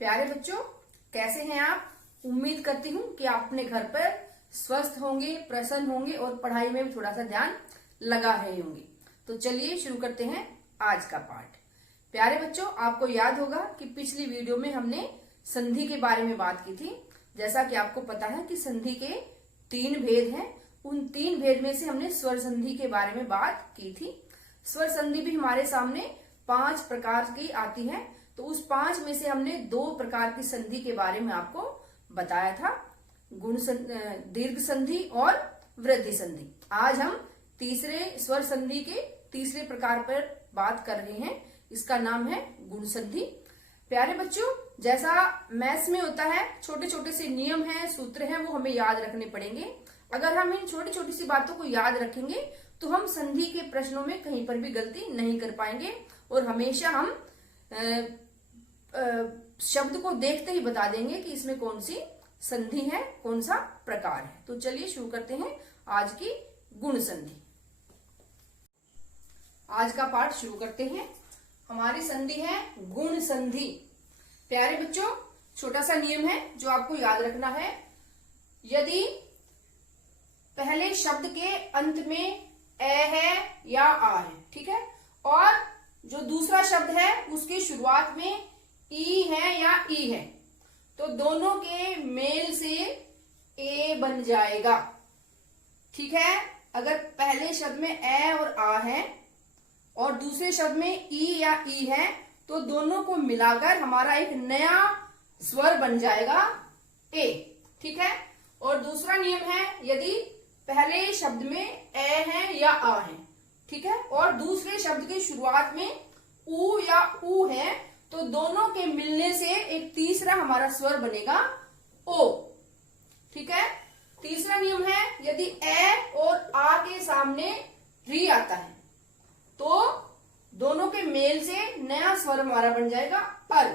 प्यारे बच्चों, कैसे हैं आप। उम्मीद करती हूँ कि आप अपने घर पर स्वस्थ होंगे, प्रसन्न होंगे और पढ़ाई में भी थोड़ा सा ध्यान लगा रहे होंगे। तो चलिए शुरू करते हैं आज का पाठ। प्यारे बच्चों, आपको याद होगा कि पिछली वीडियो में हमने संधि के बारे में बात की थी। जैसा कि आपको पता है कि संधि के 3 भेद हैं। उन 3 भेद में से हमने स्वर संधि के बारे में बात की थी। स्वर संधि भी हमारे सामने 5 प्रकार की आती है। तो उस 5 में से हमने 2 प्रकार की संधि के बारे में आपको बताया था, दीर्घ संधि और वृद्धि संधि। आज हम तीसरे स्वर संधि के तीसरे प्रकार पर बात कर रहे हैं। इसका नाम है गुण संधि। प्यारे बच्चों, जैसा मैथ्स में होता है, छोटे छोटे से नियम हैं, सूत्र हैं, वो हमें याद रखने पड़ेंगे। अगर हम इन छोटी छोटी सी बातों को याद रखेंगे तो हम संधि के प्रश्नों में कहीं पर भी गलती नहीं कर पाएंगे और हमेशा हम शब्द को देखते ही बता देंगे कि इसमें कौन सी संधि है, कौन सा प्रकार है। तो चलिए शुरू करते हैं आज की गुण संधि। आज का पाठ शुरू करते हैं। हमारी संधि है गुण संधि। प्यारे बच्चों, छोटा सा नियम है जो आपको याद रखना है। यदि पहले शब्द के अंत में ए है या आ है, ठीक है, और जो दूसरा शब्द है उसकी शुरुआत में ई है या ई है, तो दोनों के मेल से ए बन जाएगा। ठीक है, अगर पहले शब्द में ए और आ है और दूसरे शब्द में ई या ई है, तो दोनों को मिलाकर हमारा एक नया स्वर बन जाएगा ए। ठीक है, और दूसरा नियम है, यदि पहले शब्द में ए है या आ है, ठीक है, और दूसरे शब्द की शुरुआत में ऊ या ऊ है, तो दोनों के मिलने से एक तीसरा हमारा स्वर बनेगा ओ। ठीक है, तीसरा नियम है, यदि ए और आ के सामने री आता है तो दोनों के मेल से नया स्वर हमारा बन जाएगा अर।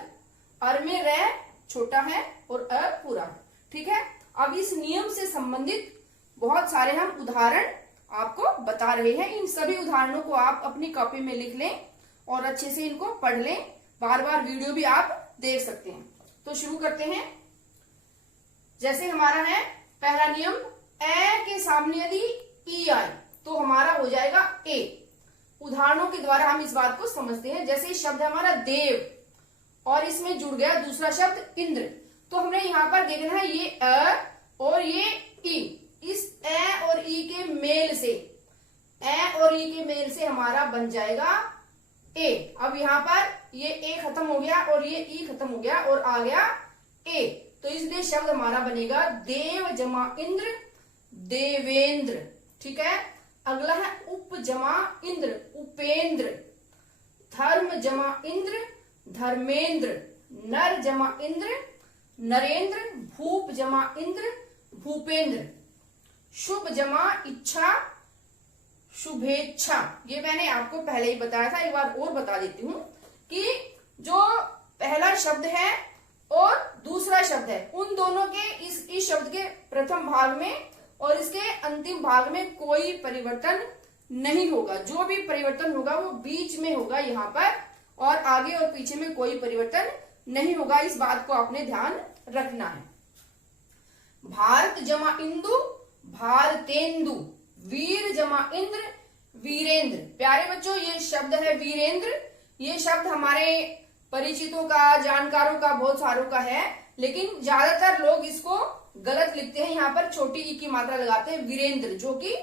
अर में रे छोटा है और अ पूरा है। ठीक है, अब इस नियम से संबंधित बहुत सारे हम उदाहरण आपको बता रहे हैं। इन सभी उदाहरणों को आप अपनी कॉपी में लिख लें और अच्छे से इनको पढ़ लें। बार बार वीडियो भी आप देख सकते हैं। तो शुरू करते हैं। जैसे हमारा है पहला नियम, ए के सामने यदि ई आए तो हमारा हो जाएगा ए। उदाहरणों के द्वारा हम इस बात को समझते हैं। जैसे शब्द हमारा देव और इसमें जुड़ गया दूसरा शब्द इंद्र, तो हमने यहाँ पर देखना है ये अ और ये ई। इस ए और ई के मेल से, ए और ई के मेल से हमारा बन जाएगा ए। अब यहाँ पर ये ए खत्म हो गया और ये ई खत्म हो गया और आ गया ए, तो इसलिए शब्द हमारा बनेगा देव जमा इंद्र, देवेंद्र। ठीक है, अगला है उप जमा इंद्र, उपेंद्र। धर्म जमा इंद्र, धर्मेंद्र। नर जमा इंद्र, नरेंद्र। भूप जमा इंद्र, भूपेंद्र। शुभ जमा इच्छा, शुभेच्छा। ये मैंने आपको पहले ही बताया था, एक बार और बता देती हूँ कि जो पहला शब्द है और दूसरा शब्द है, उन दोनों के इस शब्द के प्रथम भाग में और इसके अंतिम भाग में कोई परिवर्तन नहीं होगा। जो भी परिवर्तन होगा वो बीच में होगा यहाँ पर, और आगे और पीछे में कोई परिवर्तन नहीं होगा। इस बात को आपने ध्यान रखना है। भारत जमा इंदु, भारतेंदु। वीर जमा इंद्र, वीरेंद्र। प्यारे बच्चों, ये शब्द है वीरेंद्र। ये शब्द हमारे परिचितों का, जानकारों का, बहुत सारों का है, लेकिन ज्यादातर लोग इसको गलत लिखते हैं। यहाँ पर छोटी ई की मात्रा लगाते हैं वीरेंद्र, जो कि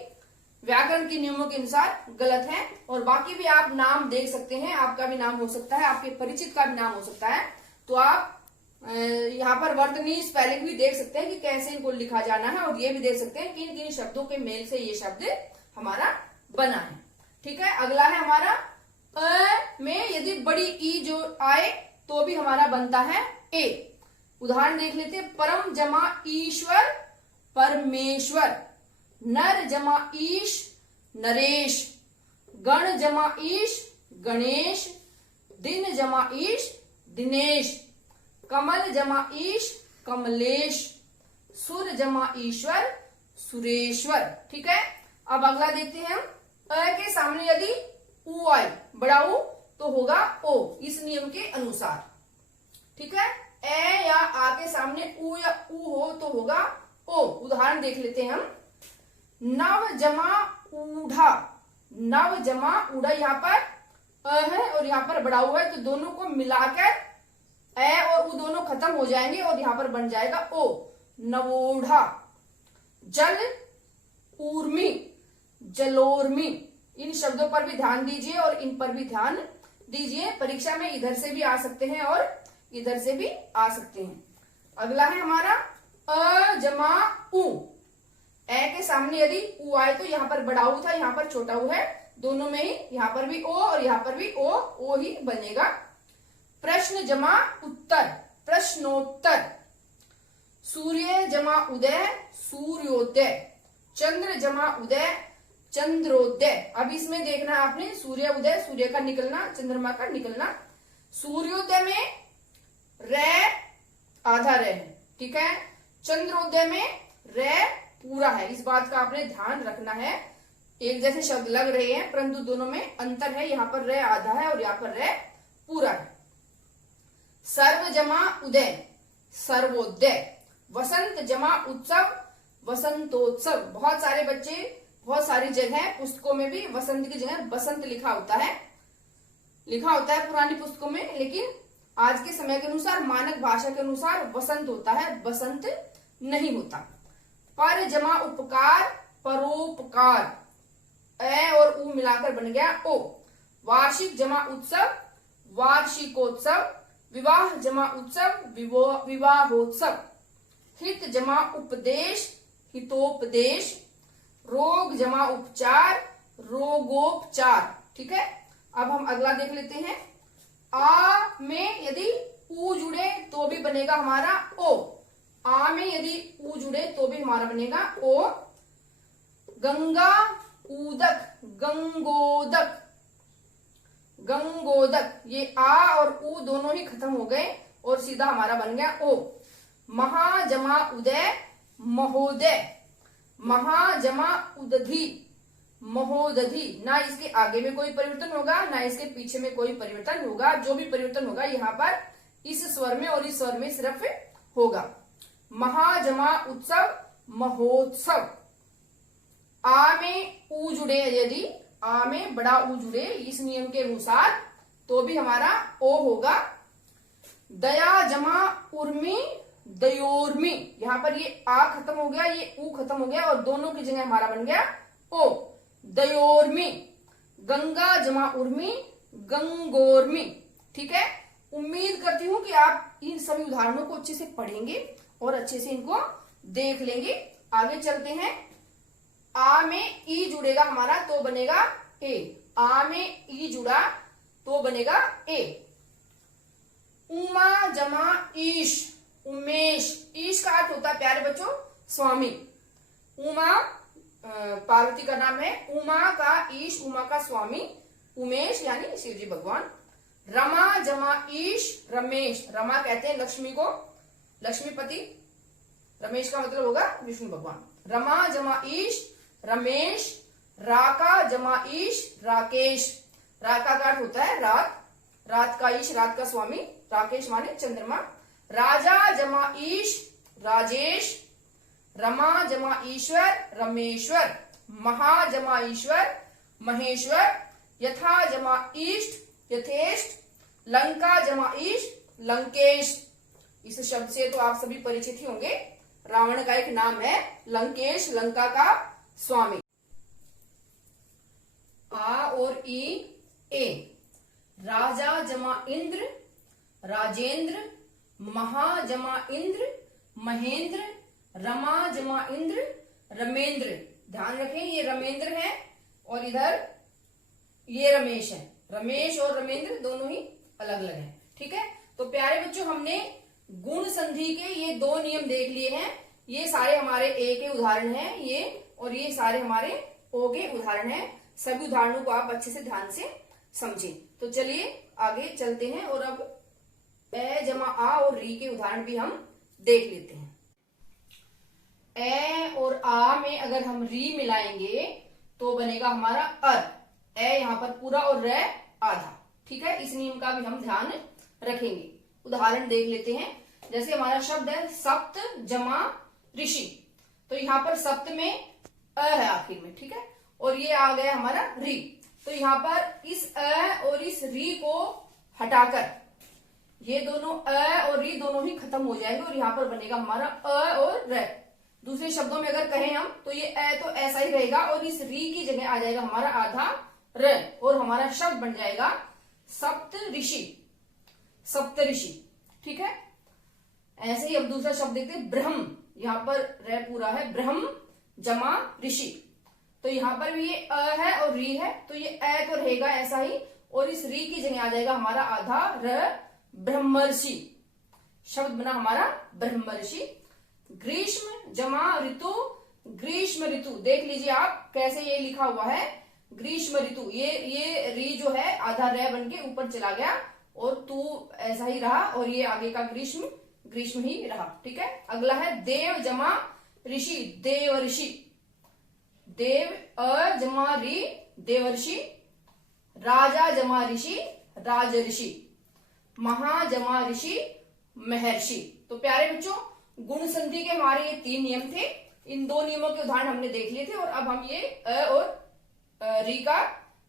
व्याकरण के नियमों के अनुसार गलत है। और बाकी भी आप नाम देख सकते हैं, आपका भी नाम हो सकता है, आपके परिचित का भी नाम हो सकता है। तो आप यहाँ पर वर्तनी स्पेलिंग भी देख सकते हैं कि कैसे इनको लिखा जाना है, और ये भी देख सकते हैं किन किन शब्दों के मेल से ये शब्द हमारा बना है। ठीक है, अगला है हमारा अ में यदि बड़ी ई जो आए तो भी हमारा बनता है ए। उदाहरण देख लेते हैं। परम जमा ईश्वर, परमेश्वर। नर जमा ईश, नरेश। गण जमा ईश, गणेश। दिन जमा ईश, दिनेश। कमल जमा ईश, कमलेश। सुर जमा ईश्वर, सुरेश्वर। ठीक है, अब अगला देखते हैं हम। अ के सामने यदि ऊ आए, बड़ा ऊ, तो होगा ओ, इस नियम के अनुसार। ठीक है, ए या आ के सामने ऊ या ऊ हो तो होगा ओ। उदाहरण देख लेते हैं हम। नव जमा ऊढ़ा, नव जमा ऊढ़ा, यहाँ पर अ है और यहाँ पर बड़ा हुआ है, तो दोनों को मिलाकर ए और ऊ दोनों खत्म हो जाएंगे और यहाँ पर बन जाएगा ओ, नवोढ़ा। जल ऊर्मी, जलोर्मी, इन शब्दों पर भी ध्यान दीजिए और इन पर भी ध्यान दीजिए। परीक्षा में इधर से भी आ सकते हैं और इधर से भी आ सकते हैं। अगला है हमारा अ जमा उ। ए के सामने यदि उ आए तो यहाँ पर बड़ा ऊ था, यहाँ पर छोटा ऊ है, दोनों में ही यहाँ पर भी ओ और यहाँ पर भी ओ ही बनेगा। प्रश्न जमा उत्तर, प्रश्नोत्तर। सूर्य जमा उदय, सूर्योदय। चंद्र जमा उदय, चंद्रोदय। अब इसमें देखना आपने सूर्य उदय, सूर्य का निकलना, चंद्रमा का निकलना। सूर्योदय में रे आधा रे है, ठीक है। चंद्रोदय में रे पूरा है, इस बात का आपने ध्यान रखना है। एक जैसे शब्द लग रहे हैं परंतु दोनों में अंतर है, यहाँ पर रे आधा है और यहाँ पर रे पूरा है। सर्व जमा उदय, सर्वोदय। वसंत जमा उत्सव, वसंतोत्सव। बहुत सारे बच्चे बहुत सारी जगह पुस्तकों में भी वसंत की जगह बसंत लिखा होता है पुरानी पुस्तकों में, लेकिन आज के समय के अनुसार, मानक भाषा के अनुसार वसंत होता है, बसंत नहीं होता। पर जमा उपकार, परोपकार। ए और ऊ मिलाकर बन गया ओ। वार्षिक जमा उत्सव, वार्षिकोत्सव। विवाह जमा उत्सव, विवाहोत्सव। हित जमा उपदेश, हितोपदेश। रोग जमा उपचार, रोगोपचार। ठीक है, अब हम अगला देख लेते हैं। आ में यदि ऊ जुड़े तो भी बनेगा हमारा ओ। आ में यदि ऊ जुड़े तो भी हमारा बनेगा ओ। गंगा उदक, गंगोदक, गंगोदक। ये आ और ऊ दोनों ही खत्म हो गए और सीधा हमारा बन गया ओ। महाजमा उदय, महोदय। महाजमा उदधि, महोदधि। ना इसके आगे में कोई परिवर्तन होगा ना इसके पीछे में कोई परिवर्तन होगा। जो भी परिवर्तन होगा यहाँ पर इस स्वर में और इस स्वर में सिर्फ होगा। महाजमा उत्सव, महोत्सव। आ में ऊ जुड़े, यदि आ में बड़ा ऊ जुड़े इस नियम के अनुसार तो भी हमारा ओ होगा। दया जमा उर्मी, दयोर्मी। यहाँ पर ये आ खत्म हो गया, ये ऊ खत्म हो गया और दोनों की जगह हमारा बन गया ओ, दयोर्मी। गंगा जमा उर्मी, गंगोर्मी। ठीक है, उम्मीद करती हूं कि आप इन सभी उदाहरणों को अच्छे से पढ़ेंगे और अच्छे से इनको देख लेंगे। आगे चलते हैं। आ में ई जुड़ेगा हमारा तो बनेगा ए। आ में ई जुड़ा तो बनेगा ए। उमा जमा ईश, उमेश। ईश का अर्थ होता है प्यारे बच्चों स्वामी। उमा पार्वती का नाम है, उमा का ईश, उमा का स्वामी उमेश यानी शिव जी भगवान। रमा जमा ईश, रमेश। रमा कहते हैं लक्ष्मी को, लक्ष्मीपति। रमेश का मतलब होगा विष्णु भगवान। रमा जमा ईश, रमेश। राका जमा ईश, राकेश। राका का अर्थ होता है रात, रात का ईश, रात का स्वामी। राकेश माने चंद्रमा। राजा जमा ईश, राजेश। रमा जमा ईश्वर, रमेश्वर। महा जमा ईश्वर, महेश्वर। यथा जमा इष्ट, यथेष्ट। लंका जमा इष्ट, लंकेश। इस शब्द से तो आप सभी परिचित ही होंगे। रावण का एक नाम है लंकेश, लंका का स्वामी। आ और ई ए। राजा जमा इंद्र, राजेंद्र। महा जमा इंद्र, महेंद्र। रमा जमा इंद्र, रमेंद्र। ध्यान रखें ये रमेंद्र है और इधर ये रमेश है। रमेश और रमेंद्र दोनों ही अलग अलग हैं। ठीक है, तो प्यारे बच्चों हमने गुण संधि के ये दो नियम देख लिए हैं। ये सारे हमारे ए के उदाहरण हैं ये, और ये सारे हमारे ओ के उदाहरण हैं। सभी उदाहरणों को आप अच्छे से ध्यान से समझें। तो चलिए आगे चलते हैं और अब ए जमा आ और री के उदाहरण भी हम देख लेते हैं। ए और आ में अगर हम री मिलाएंगे तो बनेगा हमारा अर। ए यहाँ पर पूरा और रे आधा। ठीक है, इस नियम का भी हम ध्यान रखेंगे। उदाहरण देख लेते हैं। जैसे हमारा शब्द है सप्त जमा ऋषि, तो यहाँ पर सप्त में अ है आखिर में, ठीक है, और ये आ गया हमारा री। तो यहाँ पर इस अ और इस री को हटाकर ये दोनों अ और री दोनों ही खत्म हो जाएंगे और यहाँ पर बनेगा हमारा अ और र। दूसरे शब्दों में अगर कहें हम तो ये अ तो ऐसा ही रहेगा और इस री की जगह आ जाएगा हमारा आधा र और हमारा शब्द बन जाएगा सप्त ऋषि, सप्त ऋषि, ठीक है। ऐसे ही अब दूसरा शब्द देखते हैं ब्रह्म, यहाँ पर र पूरा है, ब्रह्म जमा ऋषि, तो यहाँ पर भी ये अ है और री है, तो ये अ तो रहेगा ऐसा ही और इस री की जगह आ जाएगा हमारा आधा र, ब्रह्मर्षि, शब्द बना हमारा ब्रह्मर्षि। ग्रीष्म जमा ऋतु, ग्रीष्म ऋतु, देख लीजिए आप कैसे ये लिखा हुआ है ग्रीष्म ऋतु, ये री जो है आधा र बन के ऊपर चला गया और तू ऐसा ही रहा और ये आगे का ग्रीष्म ग्रीष्म ही रहा, ठीक है। अगला है देव जमा ऋषि, देवर्षि, देव अ जमा री देवर्षि, राजा जमा ऋषि राजऋषि, महा जमा ऋषि महर्षि। तो प्यारे बच्चों गुण संधि के हमारे ये 3 नियम थे, इन 2 नियमों के उदाहरण हमने देख लिए थे और अब हम ये अ और री का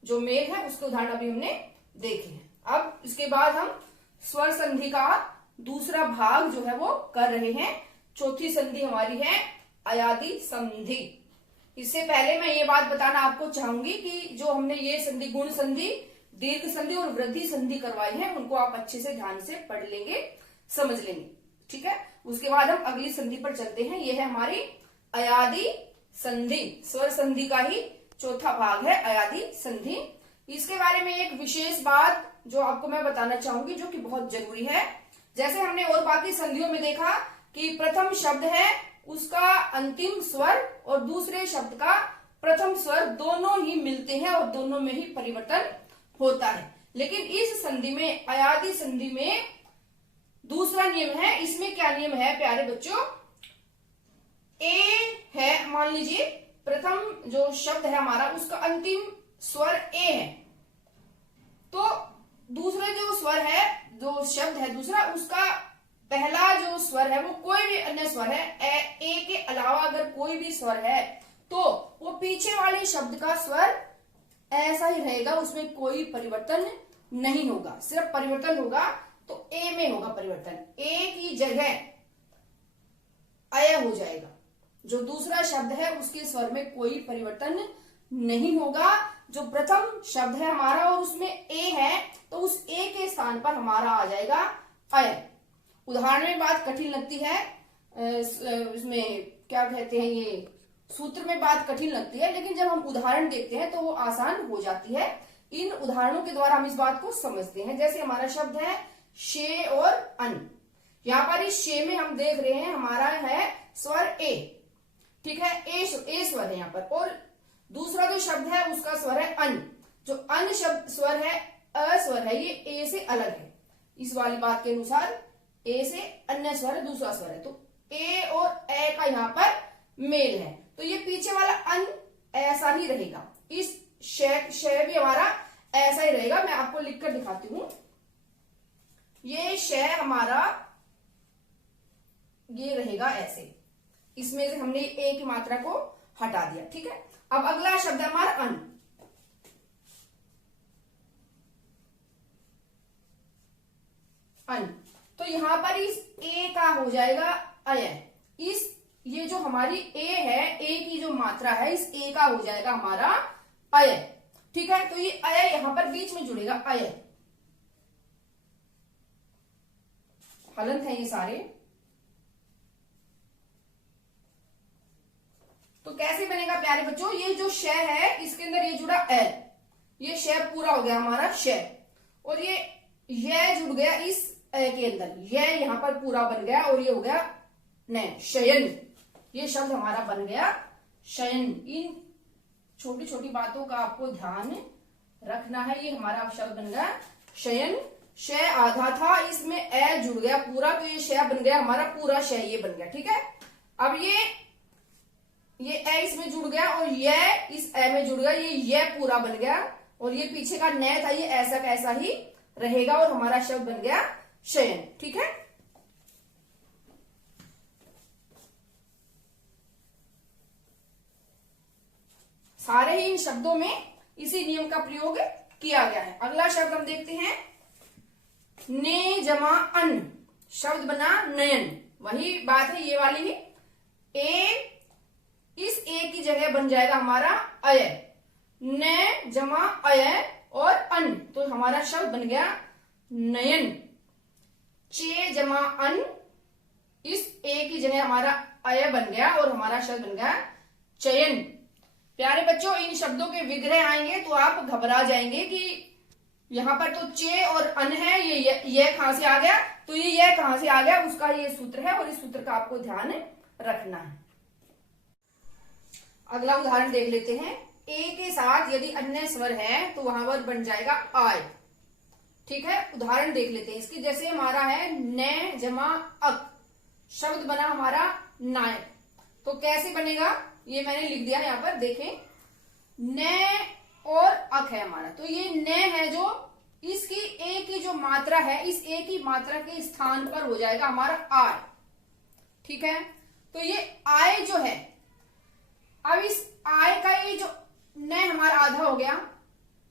जो मेल है उसके उदाहरण अभी हमने देखे हैं। अब इसके बाद हम स्वर संधि का दूसरा भाग जो है वो कर रहे हैं। चौथी संधि हमारी है अयादि संधि। इससे पहले मैं ये बात बताना आपको चाहूंगी कि जो हमने ये संधि गुण संधि, दीर्घ संधि और वृद्धि संधि करवाई है उनको आप अच्छे से ध्यान से पढ़ लेंगे, समझ लेंगे, ठीक है। उसके बाद हम अगली संधि पर चलते हैं, ये है हमारी अयादि संधि, स्वर संधि का ही चौथा भाग है अयादि संधि। इसके बारे में एक विशेष बात जो आपको मैं बताना चाहूंगी जो कि बहुत जरूरी है। जैसे हमने और बाकी संधियों में देखा कि प्रथम शब्द है उसका अंतिम स्वर और दूसरे शब्द का प्रथम स्वर दोनों ही मिलते हैं और दोनों में ही परिवर्तन होता है, लेकिन इस संधि में अयादि संधि में दूसरा नियम है। इसमें क्या नियम है प्यारे बच्चों, ए है, मान लीजिए प्रथम जो शब्द है हमारा उसका अंतिम स्वर ए है, तो दूसरा जो स्वर है, जो शब्द है दूसरा, उसका पहला जो स्वर है वो कोई भी अन्य स्वर है, ए के अलावा अगर कोई भी स्वर है तो वो पीछे वाले शब्द का स्वर ऐसा ही रहेगा, उसमें कोई परिवर्तन नहीं होगा। सिर्फ परिवर्तन होगा तो ए में होगा परिवर्तन, ए की जगह अय हो जाएगा। जो दूसरा शब्द है उसके स्वर में कोई परिवर्तन नहीं होगा। जो प्रथम शब्द है हमारा और उसमें ए है तो उस ए के स्थान पर हमारा आ जाएगा अय। उदाहरण में बात कठिन लगती है, इसमें क्या कहते हैं, ये सूत्र में बात कठिन लगती है, लेकिन जब हम उदाहरण देखते हैं तो वो आसान हो जाती है। इन उदाहरणों के द्वारा हम इस बात को समझते हैं। जैसे हमारा शब्द है शे और अन, यहाँ पर इस शे में हम देख रहे हैं हमारा है स्वर ए, ठीक है, ए स्वर है यहाँ पर, और दूसरा जो शब्द है उसका स्वर है अन। जो अन शब्द स्वर है अ स्वर है, ये ए से अलग है। इस वाली बात के अनुसार ए से अन्य स्वर है, दूसरा स्वर है, तो ए और ए का यहाँ पर मेल है, तो ये पीछे वाला अन ऐसा ही रहेगा। इस शय भी हमारा ऐसा ही रहेगा। मैं आपको लिखकर दिखाती हूं, ये शय हमारा ये रहेगा ऐसे, इसमें से हमने ए की मात्रा को हटा दिया, ठीक है। अब अगला शब्द है हमारा अन, अन, तो यहां पर इस ए का हो जाएगा अय। इस ये जो हमारी ए है, ए की जो मात्रा है, इस ए का हो जाएगा हमारा अय, ठीक है। तो ये अय यहां पर बीच में जुड़ेगा, अय, हलंत है ये सारे। तो कैसे बनेगा प्यारे बच्चों, ये जो श है इसके अंदर ये जुड़ा एल, ये श पूरा हो गया हमारा श, और ये जुड़ गया इस ए के अंदर, ये यहां पर पूरा बन गया और ये हो गया न शयन, ये शब्द हमारा बन गया शयन। इन छोटी छोटी बातों का आपको ध्यान रखना है। ये हमारा शब्द बन गया शयन, श आधा था इसमें ए जुड़ गया पूरा, तो ये श बन गया हमारा पूरा श, ये बन गया, ठीक है। अब ये ए इसमें जुड़ गया और ये इस ए में जुड़ गया, ये पूरा बन गया, और ये पीछे का न था ये ऐसा कैसा ही रहेगा और हमारा शब्द बन गया शयन, ठीक है। सारे ही इन शब्दों में इसी नियम का प्रयोग किया गया है। अगला शब्द हम देखते हैं, ने जमा अन, शब्द बना नयन। वही बात है ये वाली ही, इस ए की जगह बन जाएगा हमारा अय, न जमा अय और अन, तो हमारा शब्द बन गया नयन। चे जमा अन, इस ए की जगह हमारा अय बन गया और हमारा शब्द बन गया चयन। प्यारे बच्चों, इन शब्दों के विग्रह आएंगे तो आप घबरा जाएंगे कि यहाँ पर तो चे और अन है, ये कहां से आ गया, तो ये कहां से आ गया, उसका ये सूत्र है और इस सूत्र का आपको ध्यान रखना है। अगला उदाहरण देख लेते हैं, ए के साथ यदि अन्य स्वर है तो वहां पर बन जाएगा आय। ठीक है, उदाहरण देख लेते हैं इसकी। जैसे हमारा है न जमा अक, शब्द बना हमारा नायक, तो कैसे बनेगा ये मैंने लिख दिया है यहाँ पर, देखें, न और अक है हमारा, तो ये न है जो इसकी ए की जो मात्रा है, इस ए की मात्रा के स्थान पर हो जाएगा हमारा आय। ठीक है, तो ये आय जो है, अब इस आय का ये जो न हमारा आधा हो गया,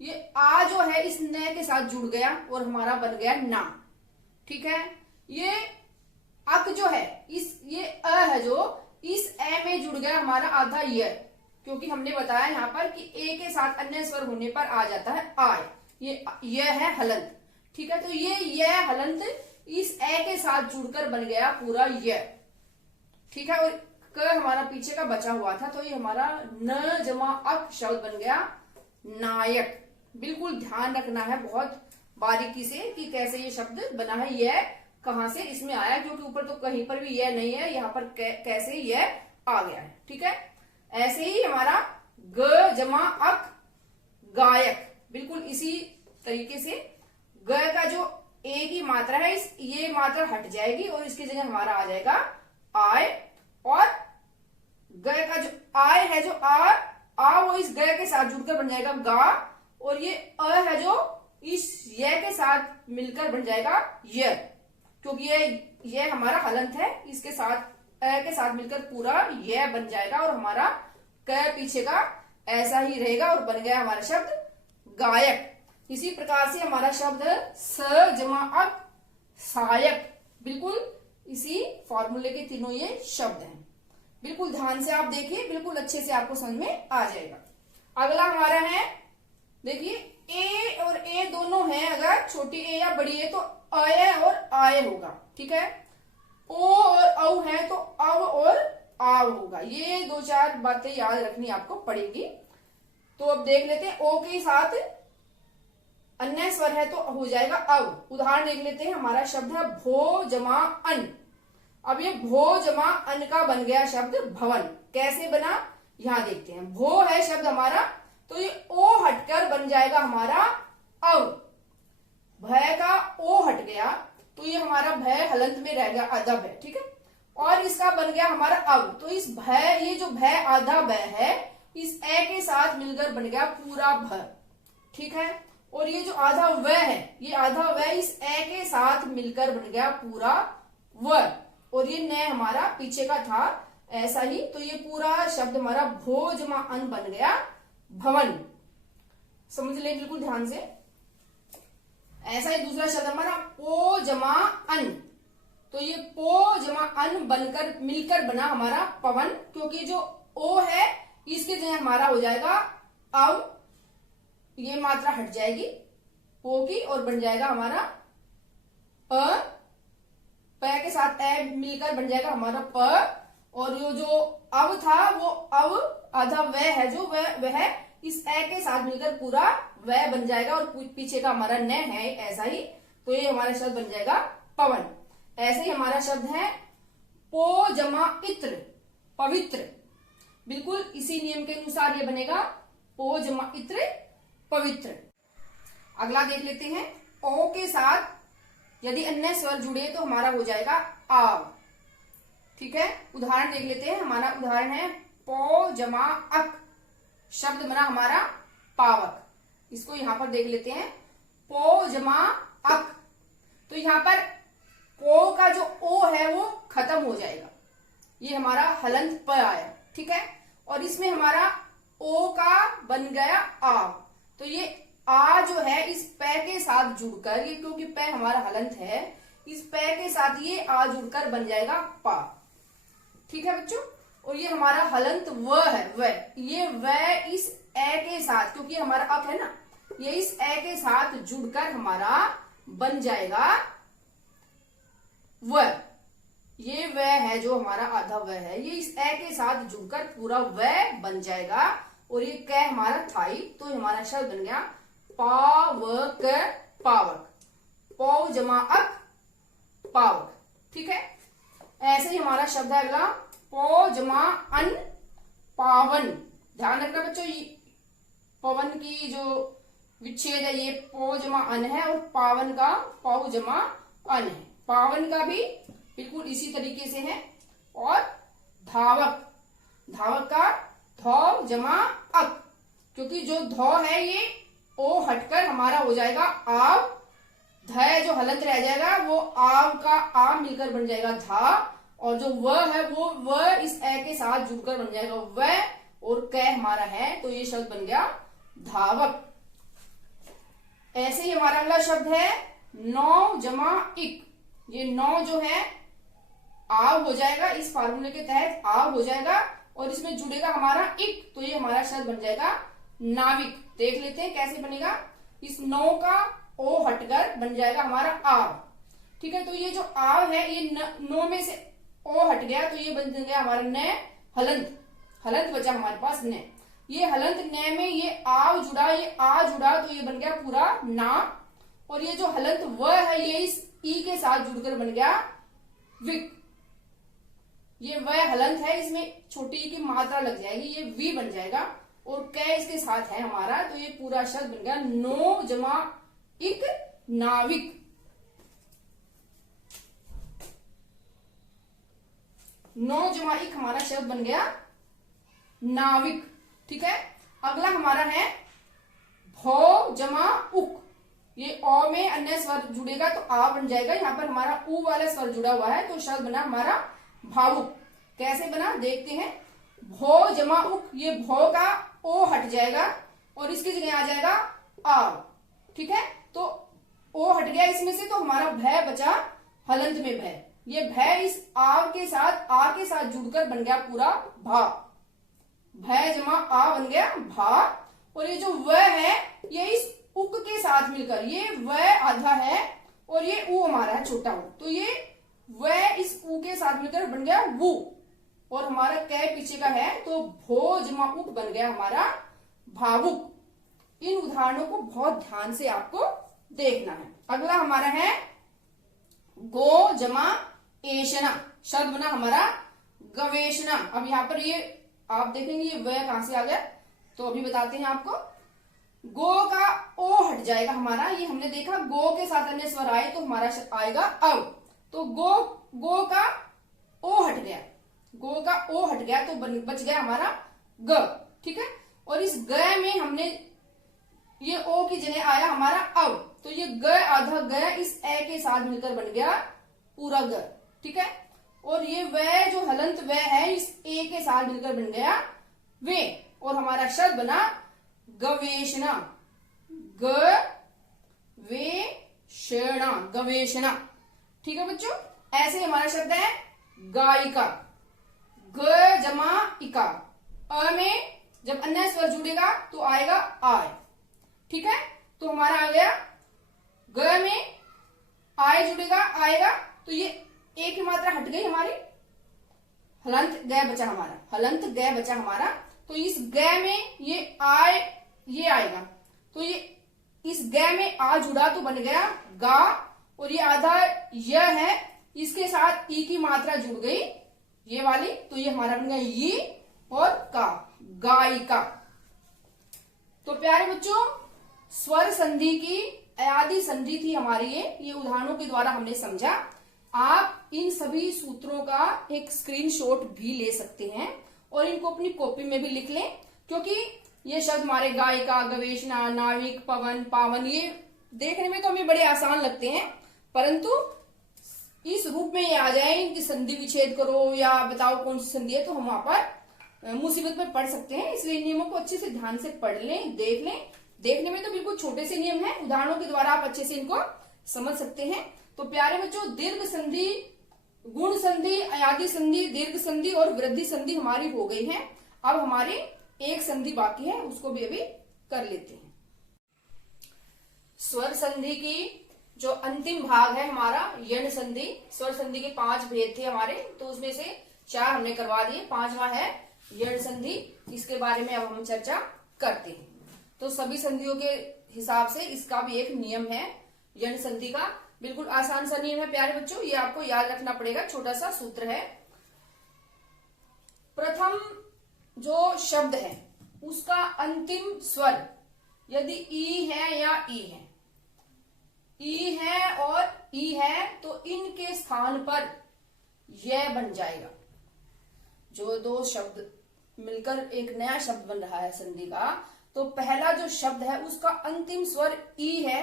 ये आ जो है इस न के साथ जुड़ गया और हमारा बन गया ना। ठीक है, ये अक जो है, इस ये अ है जो इस ए में जुड़ गया हमारा आधा य, क्योंकि हमने बताया यहाँ पर कि ए के साथ अन्य स्वर होने पर आ जाता है आय, ये है हलंत। ठीक है, तो ये हलंत इस ए के साथ जुड़कर बन गया पूरा य। ठीक है, और क हमारा पीछे का बचा हुआ था, तो ये हमारा न जमा अक शब्द बन गया नायक। बिल्कुल ध्यान रखना है बहुत बारीकी से कि कैसे ये शब्द बना है, यह कहां से इसमें आया, क्योंकि ऊपर तो कहीं पर भी यह नहीं है, यहाँ पर कैसे यह आ गया है। ठीक है, ऐसे ही हमारा ग जमा अक गायक, बिल्कुल इसी तरीके से ग का जो ए की मात्रा है, ये मात्रा हट जाएगी और इसकी जगह हमारा आ जाएगा आय, और ग का जो आय है जो आ वो इस ग के साथ जुड़कर बन जाएगा गा, और ये अ है जो इस य के साथ मिलकर बन जाएगा य, क्योंकि ये हमारा हलंत है, इसके साथ अ के साथ मिलकर पूरा ये बन जाएगा और हमारा क पीछे का ऐसा ही रहेगा और बन गया हमारा शब्द गायक। इसी प्रकार से हमारा शब्द स जमा अक सायक, बिल्कुल इसी फॉर्मूले के तीनों ये शब्द हैं। बिल्कुल ध्यान से आप देखिए, बिल्कुल अच्छे से आपको समझ में आ जाएगा। अगला हमारा है, देखिए ए और ए दोनों हैं, अगर छोटी ए या बड़ी ए तो अय और आय होगा। ठीक है, ओ और औ है तो अव और आव होगा। ये दो चार बातें याद रखनी आपको पड़ेगी। तो अब देख लेते हैं, ओ के साथ अन्य स्वर है तो हो जाएगा अव। उदाहरण देख लेते हैं, हमारा शब्द है भो जमा अन। अब ये भो जमा अन का बन गया शब्द भवन। कैसे बना यहां देखते हैं। भो है शब्द हमारा, तो ये ओ हटकर बन जाएगा हमारा अव। भय का ओ हट गया तो ये हमारा भय हलंत में रह गया आधा भय। ठीक है, और इसका बन गया हमारा अव, तो इस भय, ये जो भय आधा भय है, इस ए के साथ मिलकर बन गया पूरा भ। ठीक है, और ये जो आधा व है, ये आधा व इस ए के साथ मिलकर बन गया पूरा व, और ये न हमारा पीछे का था ऐसा ही, तो ये पूरा शब्द हमारा भो जमा अन बन गया भवन। समझ ले बिल्कुल ध्यान से। ऐसा ही दूसरा शब्द हमारा पो जमा अन, तो ये पो जमा अन बनकर मिलकर बना हमारा पवन, क्योंकि जो ओ है इसके जगह हमारा हो जाएगा अव, ये मात्रा हट जाएगी पो की और बन जाएगा हमारा अ, प के साथ ए मिलकर बन जाएगा हमारा प, और ये जो अव था वो अव आधा व है जो वह इस ए के साथ मिलकर पूरा वह बन जाएगा, और पीछे का हमारा न है ऐसा ही, तो ये हमारा शब्द बन जाएगा पवन। ऐसे ही हमारा शब्द है पो जमा इत्र पवित्र। बिल्कुल इसी नियम के अनुसार ये बनेगा पो जमा इत्र पवित्र। अगला देख लेते हैं, ओ के साथ यदि अन्य स्वर जुड़े तो हमारा हो जाएगा आव। ठीक है, उदाहरण देख लेते हैं। हमारा उदाहरण है पो जमा अक, शब्द बना हमारा पावक। इसको यहां पर देख लेते हैं, पो जमा अक, तो यहां पर पो का जो ओ है वो खत्म हो जाएगा, ये हमारा हलंत प आया। ठीक है, और इसमें हमारा ओ का बन गया आ। तो ये आ जो है इस पै के साथ जुड़कर, ये क्योंकि पै हमारा हलंत है, इस पै के साथ ये आ जुड़कर बन जाएगा पा। ठीक है बच्चों। और ये हमारा हलंत व है, व, ये व इस ए के साथ, क्योंकि हमारा अक है ना, ये इस ए के साथ जुड़कर हमारा बन जाएगा व। ये व है जो हमारा आधा व है, ये इस ए के साथ जुड़कर पूरा व बन जाएगा। और ये क हमारा थाई, तो हमारा शब्द बन गया पावक, पावक। पौ जमा अक, पावक। ठीक है। ऐसे ही हमारा शब्द है अगला पौ जमा अन, पावन। ध्यान रखना बच्चों, पवन की जो विच्छेद है ये पौ जमा अन है, और पावन का पौ जमा अन है। पावन का भी बिल्कुल इसी तरीके से है। और धावक, धावक का धौ जमा अक, क्योंकि जो धौ है ये ओ हटकर हमारा हो जाएगा आव। ध जो हलंत रह जाएगा वो आव का आ मिलकर बन जाएगा धा, और जो व है वो व इस ए के साथ जुड़कर बन जाएगा व, और क हमारा है, तो ये शब्द बन गया धावक। ऐसे ही हमारा अगला शब्द है नौ जमा इक। ये नौ जो है आव हो जाएगा, इस फार्मूले के तहत आव हो जाएगा, और इसमें जुड़ेगा हमारा इक, तो ये हमारा शब्द बन जाएगा नाविक। देख लेते हैं कैसे बनेगा। इस नौ का ओ हटकर बन जाएगा हमारा आव। ठीक है। तो ये जो आव है ये नौ में से ओ हट गया, तो ये बन गया हमारा न हलंत। हलंत बचा हमारे पास न। ये हलंत न में ये आव जुड़ा, ये आ जुड़ा, तो ये बन गया पूरा ना। और ये जो हलंत व है ये इस ई के साथ जुड़कर बन गया विक। ये व हलंत है, इसमें छोटी ई की मात्रा लग जाएगी, ये वी बन जाएगा, और क इसके साथ है हमारा, तो ये पूरा शब्द बन गया नो जमा इक, नाविक। नौ जमा इक हमारा शब्द बन गया नाविक। ठीक है। अगला हमारा है भौ जमा उक। ये अ में अन्य स्वर जुड़ेगा तो आ बन जाएगा, यहाँ पर हमारा उ वाला स्वर जुड़ा हुआ है, तो शब्द बना हमारा भावुक। कैसे बना देखते हैं। भौ जमा उक, ये भौ का ओ हट जाएगा और इसकी जगह आ जाएगा आव। ठीक है। तो ओ हट गया इसमें से, तो हमारा भय बचा हलंत में भय। ये भय इस आव के साथ आ के साथ जुड़कर बन गया पूरा भा। भय जमा आ बन गया भा। और ये जो व है ये इस उक के साथ मिलकर, ये व आधा है और ये ऊ हमारा है छोटा ऊ, तो ये व इस ऊ के साथ मिलकर बन गया वू। और हमारा कै पीछे का है, तो भो जमा उक बन गया हमारा भावुक। इन उदाहरणों को बहुत ध्यान से आपको देखना है। अगला हमारा है गो जमा एशना। शब्द बना हमारा गवेषणा। अब यहाँ पर ये आप देखेंगे ये व कहां से आ गया, तो अभी बताते हैं आपको। गो का ओ हट जाएगा हमारा, ये हमने देखा गो के साथ अन्य स्वर आए तो हमारा आएगा अव। तो गो का ओ हट गया, गो का ओ हट गया तो बच गया हमारा ग। ठीक है। और इस ग में हमने ये ओ की जगह आया हमारा अव, तो ये ग आधा ग इस ए के साथ मिलकर बन गया पूरा ग। ठीक है। और ये व जो हलंत व है इस ए के साथ मिलकर बन गया वे, और हमारा शब्द बना गवेषणा। गवेषणा, गवेषणा। ठीक है बच्चों। ऐसे हमारा शब्द है गायिका। ग जमा इका, अ में जब अन्य स्वर जुड़ेगा तो आएगा आय। ठीक है। तो हमारा आ गया ग में आय जुड़ेगा आएगा, तो ये एक ही मात्रा हट गई हमारी, हलंत ग बचा हमारा, हलंत ग बचा हमारा। तो इस ग में ये आय ये आएगा, तो ये इस ग में आ जुड़ा तो बन गया गा, और ये आधा य है इसके साथ ई की मात्रा जुड़ गई ये वाली, तो ये हमारा बन गया ये और का, गायिका। तो प्यारे बच्चों स्वर संधि की अयादि संधि थी हमारी ये उदाहरणों के द्वारा हमने समझा। आप इन सभी सूत्रों का एक स्क्रीनशॉट भी ले सकते हैं और इनको अपनी कॉपी में भी लिख लें, क्योंकि ये शब्द हमारे गायिका, गवेषणा, नाविक, पवन, पावन ये देखने में तो हमें बड़े आसान लगते हैं, परंतु इस रूप में ये आ जाए, इनकी संधि विच्छेद करो या बताओ कौन सी संधि है, तो हम वहां पर मुसीबत में पड़ सकते हैं। इसलिए नियमों को अच्छे से ध्यान से पढ़ लें, देख लें। देखने में तो बिल्कुल छोटे से नियम हैं, उदाहरणों के द्वारा आप अच्छे से इनको समझ सकते हैं। तो प्यारे बच्चों, दीर्घ संधि, गुण संधि, अयादी संधि, दीर्घ संधि और वृद्धि संधि हमारी हो गई है। अब हमारी एक संधि बाकी है, उसको भी अभी कर लेते हैं। स्वर संधि की जो अंतिम भाग है हमारा यण संधि। स्वर संधि के 5 भेद थे हमारे, तो उसमें से 4 हमने करवा दिए, 5वां है यण संधि। इसके बारे में अब हम चर्चा करते हैं। तो सभी संधियों के हिसाब से इसका भी एक नियम है यण संधि का। बिल्कुल आसान सा नियम है प्यारे बच्चों, ये आपको याद रखना पड़ेगा। छोटा सा सूत्र है, प्रथम जो शब्द है उसका अंतिम स्वर यदि ई है या ई है, ई है और ई है, तो इनके स्थान पर यह बन जाएगा। जो 2 शब्द मिलकर एक नया शब्द बन रहा है संधि का, तो पहला जो शब्द है उसका अंतिम स्वर ई है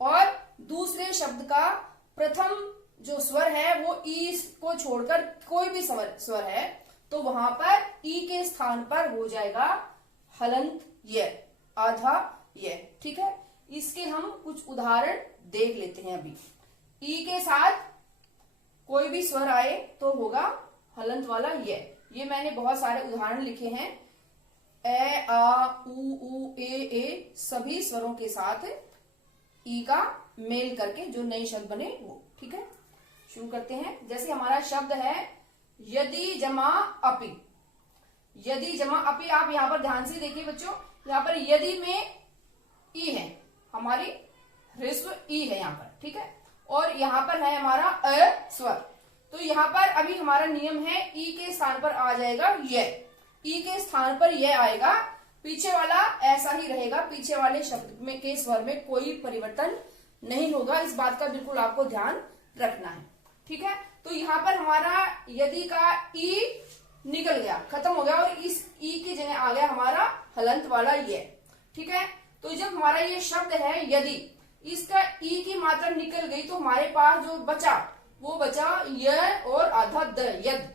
और दूसरे शब्द का प्रथम जो स्वर है वो ई को छोड़कर कोई भी स्वर है, तो वहां पर ई के स्थान पर हो जाएगा हलंत य, आधा य। ठीक है, इसके हम कुछ उदाहरण देख लेते हैं अभी। ई के साथ कोई भी स्वर आए तो होगा हलंत वाला य। ये मैंने बहुत सारे उदाहरण लिखे हैं। ए, आ, उ, ए सभी स्वरों के साथ ई का मेल करके जो नए शब्द बने वो। ठीक है, शुरू करते हैं। जैसे हमारा शब्द है यदि जमा अपि। यदि जमा अपि, आप यहां पर ध्यान से देखिए बच्चों, यहां पर यदि में ई है, हमारी ह्रस्व ई है यहां पर। ठीक है, और यहां पर है हमारा अ स्वर। तो यहां पर अभी हमारा नियम है ई के स्थान पर आ जाएगा य, ई के स्थान पर यह आएगा, पीछे वाला ऐसा ही रहेगा। पीछे वाले शब्द में के स्वर में कोई परिवर्तन नहीं होगा, इस बात का बिल्कुल आपको ध्यान रखना है। ठीक है, तो यहाँ पर हमारा यदि का ई निकल गया, खत्म हो गया, और इस ई की जगह आ गया हमारा हलंत वाला ये। ठीक है, तो जब हमारा ये शब्द है यदि, इसका ई की मात्रा निकल गई तो हमारे पास जो बचा वो बचा य और आधा द, यद।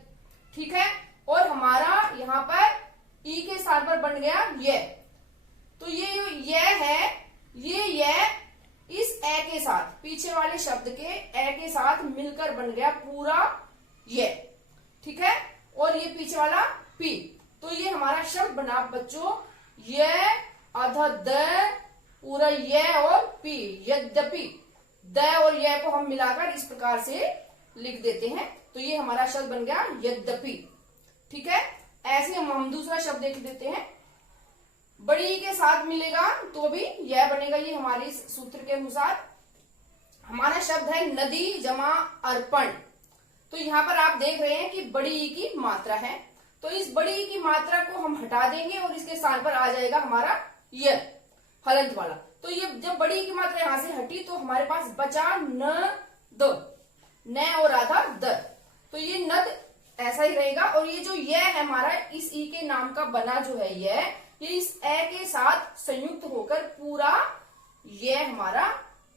ठीक है, और हमारा यहाँ पर ई के स्थान पर बन गया ये। तो ये है, ये इस ए के साथ, पीछे वाले शब्द के ए के साथ मिलकर बन गया पूरा ये। ठीक है, और ये पीछे वाला पी, तो ये हमारा शब्द बना बच्चों ये आधा द, पूरा ये और पी, यद्यपि। द और ये को हम मिलाकर इस प्रकार से लिख देते हैं, तो ये हमारा शब्द बन गया यद्यपि। ठीक है, ऐसे हम दूसरा शब्द देख देते हैं। बड़ी के साथ मिलेगा तो भी यह बनेगा, ये हमारे इस सूत्र के अनुसार। हमारा शब्द है नदी जमा अर्पण। तो यहाँ पर आप देख रहे हैं कि बड़ी ई की मात्रा है, तो इस बड़ी ई की मात्रा को हम हटा देंगे और इसके स्थान पर आ जाएगा हमारा य, हलंत वाला। तो ये जब बड़ी ई की मात्रा यहां से हटी तो हमारे पास बचा न द, न और आधा द, तो ये नद ऐसा ही रहेगा। और ये जो ये है हमारा, इस ई के नाम का बना जो है ये इस ए के साथ संयुक्त होकर पूरा ये हमारा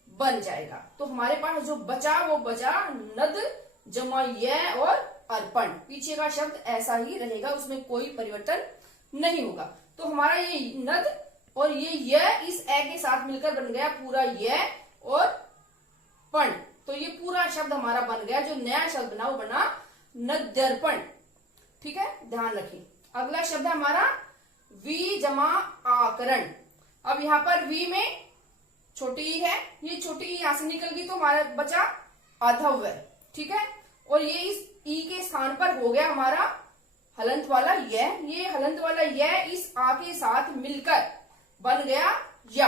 बन जाएगा। तो हमारे पास जो बचा वो बचा नद जमा ये और अर्पण। पीछे का शब्द ऐसा ही रहेगा, उसमें कोई परिवर्तन नहीं होगा। तो हमारा ये नद और ये इस ए के साथ मिलकर बन गया पूरा ये और पण। तो ये पूरा शब्द हमारा बन गया, जो नया शब्द बना वो बना नद्यर्पण। ठीक है, ध्यान रखिए। अगला शब्द है हमारा वी जमा आकरण। अब यहाँ पर वी में छोटी ई है, ये छोटी ई यहां से निकल गई तो हमारा बचा अधव्य। ठीक है, और ये इस ई के स्थान पर हो गया हमारा हलंत वाला ये हलंत वाला इस आ के साथ मिलकर बन गया या,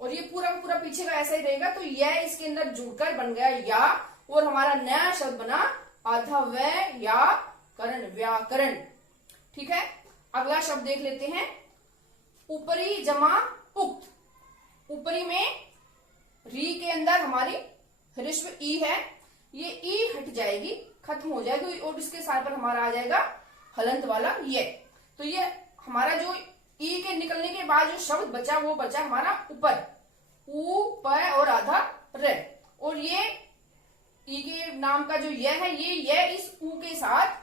और ये पूरा पूरा पीछे का ऐसा ही रहेगा। तो यह इसके अंदर जुड़कर बन गया या, और हमारा नया शब्द बना अधव्य या करण, व्याकरण। ठीक है, अगला शब्द देख लेते हैं ऊपरी जमा उक्त। ऊपरी में री के अंदर हमारी ह्रस्व ई है, ये ई हट जाएगी, खत्म हो जाएगी, और इसके साथ पर हमारा आ जाएगा हलंत वाला ये। तो ये हमारा जो ई के निकलने के बाद जो शब्द बचा वो बचा हमारा ऊपर, ऊ प और आधा र, और ये ई के नाम का जो ये है ये इस ऊ के साथ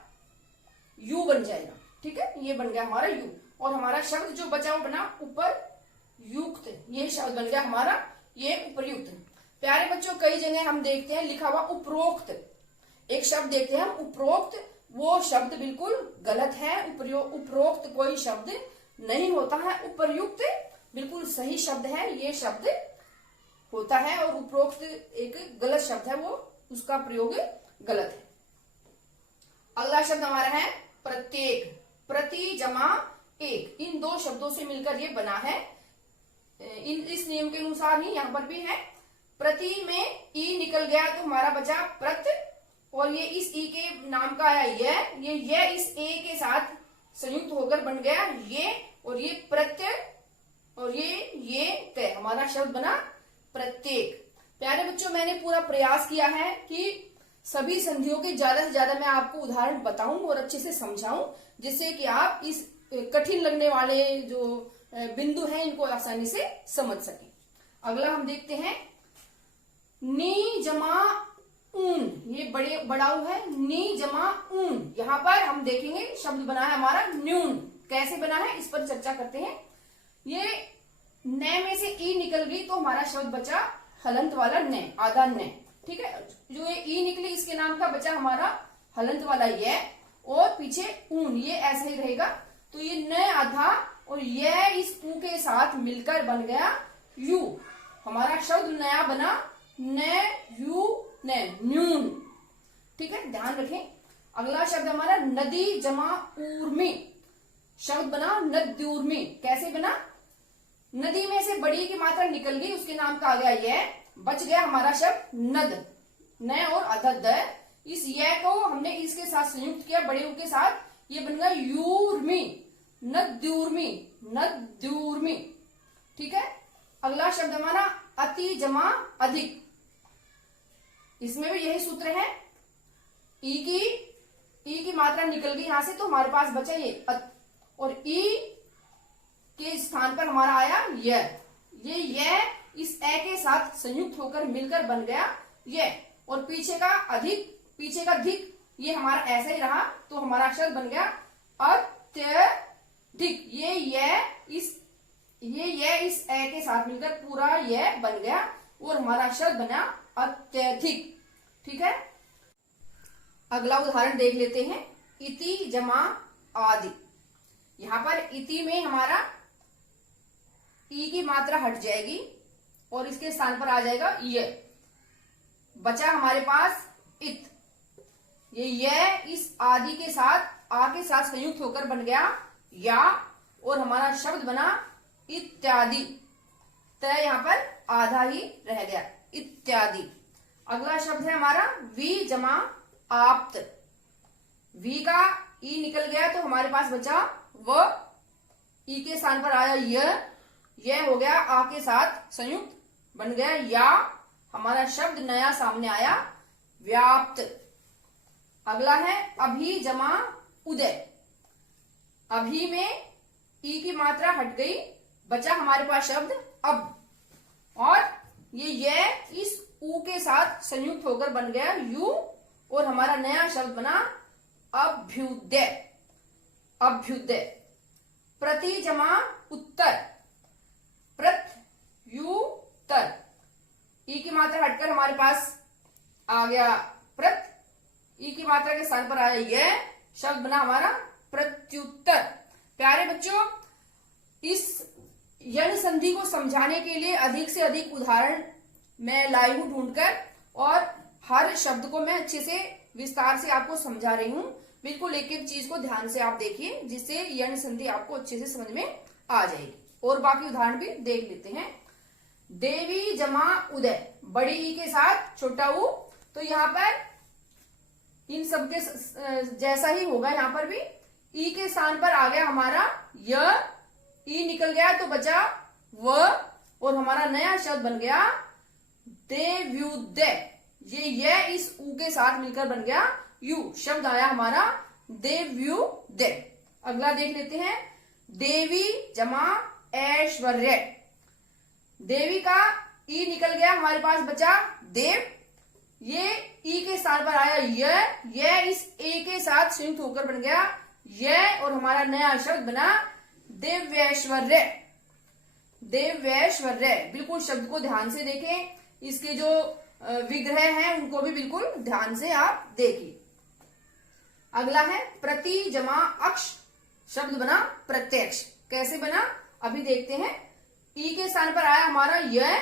यू बन जाएगा। ठीक है, ये बन गया हमारा यू। और हमारा शब्द जो बचा वो बना उपरयुक्त, ये शब्द बन गया हमारा ये उपरयुक्त। प्यारे बच्चों, कई जगह हम देखते हैं लिखा हुआ उपरोक्त, एक शब्द देखते हैं हम उपरोक्त, वो शब्द बिल्कुल गलत है। उपरोक्त कोई शब्द नहीं होता है, उपर्युक्त बिल्कुल सही शब्द है, ये शब्द होता है। और उपरोक्त एक गलत शब्द है, वो उसका प्रयोग गलत है। अगला शब्द हमारा है प्रत्येक, प्रति जमा एक, इन दो शब्दों से मिलकर ये बना है। इस नियम के अनुसार ही यहाँ पर भी है। प्रति में ई निकल गया तो हमारा बचा प्रत, और ये इस ई के नाम का आया ये इस ए के साथ संयुक्त होकर बन गया ये, और ये प्रत्यय, और ये तय, हमारा शब्द बना प्रत्येक। प्यारे बच्चों, मैंने पूरा प्रयास किया है कि सभी संधियों के ज्यादा से ज्यादा मैं आपको उदाहरण बताऊं और अच्छे से समझाऊं, जिससे कि आप इस कठिन लगने वाले जो बिंदु हैं इनको आसानी से समझ सकें। अगला हम देखते हैं नी जमा ऊन, ये बड़ा ऊ है, नी जमा ऊन। यहाँ पर हम देखेंगे शब्द बना है हमारा न्यून, कैसे बना है इस पर चर्चा करते हैं। ये न में से ई निकल गई तो हमारा शब्द बचा हलंत वाला न, आधा न, ठीक है। जो ये ई निकली इसके नाम का बचा हमारा हलंत वाला ये, और पीछे ऊन, ये ऐसे ही रहेगा। तो ये न आधा और ये इस ऊ के साथ मिलकर बन गया यू, हमारा शब्द नया बना न यू न, न्यून, ठीक है, ध्यान रखें। अगला शब्द हमारा नदी जमा ऊर्मी, शब्द बना नद्यूर्मी, कैसे बना, नदी में से बड़ी की मात्रा निकल गई, उसके नाम का आ गया ये, बच गया हमारा शब्द नद, न और अधद, इस ये को हमने इसके साथ संयुक्त किया बड़े ऊ के साथ, ये बन गया यूर्मी, नद्यूर्मी, नद्यूर्मी, ठीक है। अगला शब्द हमारा अति जमा अधिक, इसमें भी यही सूत्र है, ई की मात्रा निकल गई यहां से तो हमारे पास बचा ये अत, और ई के स्थान पर हमारा आया ये इस ए के साथ संयुक्त होकर मिलकर बन गया ये, और पीछे का अधिक, पीछे का धिक, ये हमारा ऐसा ही रहा तो हमारा शब्द बन गया अत्यधिक। ये इस ए के साथ मिलकर पूरा ये बन गया और हमारा शब्द बना अत्यधिक, ठीक है। अगला उदाहरण देख लेते हैं, इति जमा आदि। यहां पर इति में हमारा ई की मात्रा हट जाएगी और इसके स्थान पर आ जाएगा ये, बचा हमारे पास इत, ये इस आदि के साथ आ के साथ संयुक्त होकर बन गया या, और हमारा शब्द बना इत्यादि, तय यहाँ पर आधा ही रह गया, इत्यादि। अगला शब्द है हमारा वी जमा आप्त, वी का ई निकल गया तो हमारे पास बचा व, ई के स्थान पर आया यह हो गया आ के साथ संयुक्त बन गया या, हमारा शब्द नया सामने आया व्याप्त। अगला है अभी जमा उदय, अभी में ई की मात्रा हट गई, बचा हमारे पास शब्द अब, और ये इस ऊ के साथ संयुक्त होकर बन गया यू, और हमारा नया शब्द बना अभ्युदय, अभ्युदय। प्रति जमा उत्तर, प्रत्युत्तर, ई की मात्रा हटकर हमारे पास आ गया प्रत, ई की मात्रा के स्थान पर आया यह, शब्द बना हमारा प्रत्युत्तर। प्यारे बच्चों, इस यण संधि को समझाने के लिए अधिक से अधिक उदाहरण मैं लाई हूं ढूंढकर, और हर शब्द को मैं अच्छे से विस्तार से आपको समझा रही हूं। बिल्कुल एक एक चीज को ध्यान से आप देखिए, जिससे यण संधि आपको अच्छे से समझ में आ जाएगी। और बाकी उदाहरण भी देख लेते हैं। देवी जमा उदय, बड़ी ई के साथ छोटा ऊ, तो यहाँ पर इन सब के जैसा ही होगा, यहाँ पर भी ई के स्थान पर आ गया हमारा य, ई निकल गया तो बचा व, और हमारा नया शब्द बन गया देव्युदय, ये इस ऊ के साथ मिलकर बन गया यू, शब्द आया हमारा देव्युदय। अगला देख लेते हैं, देवी जमा ऐश्वर्य, देवी का ई निकल गया, हमारे पास बचा देव, ये ई के स्थान पर आया ये इस ए के साथ संयुक्त होकर बन गया यह और हमारा नया शब्द बना दिव्यैश्वर्य। दिव्यैश्वर्य, बिल्कुल शब्द को ध्यान से देखें, इसके जो विग्रह हैं उनको भी बिल्कुल ध्यान से आप देखिए। अगला है प्रति जमा अक्ष, शब्द बना प्रत्यक्ष। कैसे बना अभी देखते हैं। ई के स्थान पर आया हमारा य,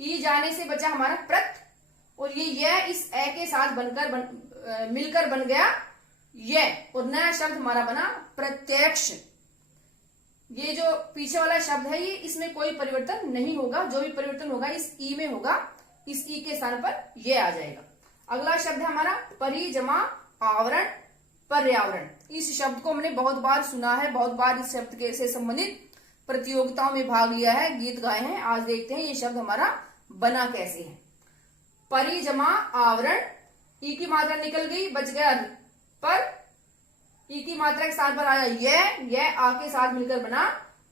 ई जाने से बचा हमारा प्रत, और ये य इस ए के साथ मिलकर बन गया ये, और नया शब्द हमारा बना प्रत्यक्ष। ये जो पीछे वाला शब्द है ये इसमें कोई परिवर्तन नहीं होगा, जो भी परिवर्तन होगा इस ई में होगा, इस ई के स्थान पर ये आ जाएगा। अगला शब्द है हमारा परिजमा आवरण पर्यावरण। इस शब्द को हमने बहुत बार सुना है, बहुत बार इस शब्द के से संबंधित प्रतियोगिताओं में भाग लिया है, गीत गाए हैं। आज देखते हैं ये शब्द हमारा बना कैसे है। परिजमा आवरण, ई की मात्रा निकल गई, बच गया पर, ई की मात्रा के स्थान पर आया यह आ के साथ मिलकर बना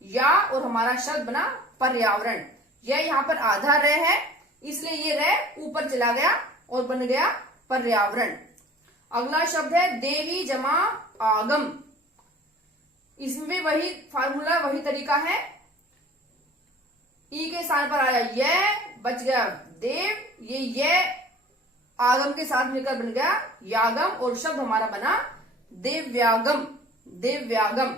या, और हमारा शब्द बना पर्यावरण। यह यहाँ पर आधा रह है, इसलिए ये रह ऊपर चला गया और बन गया पर्यावरण। अगला शब्द है देवी जमा आगम। इसमें भी वही फार्मूला, वही तरीका है। ई के स्थान पर आया यह, बच गया देव, ये आगम के साथ मिलकर बन गया यागम, और शब्द हमारा बना दिव्यागम। दिव्यागम।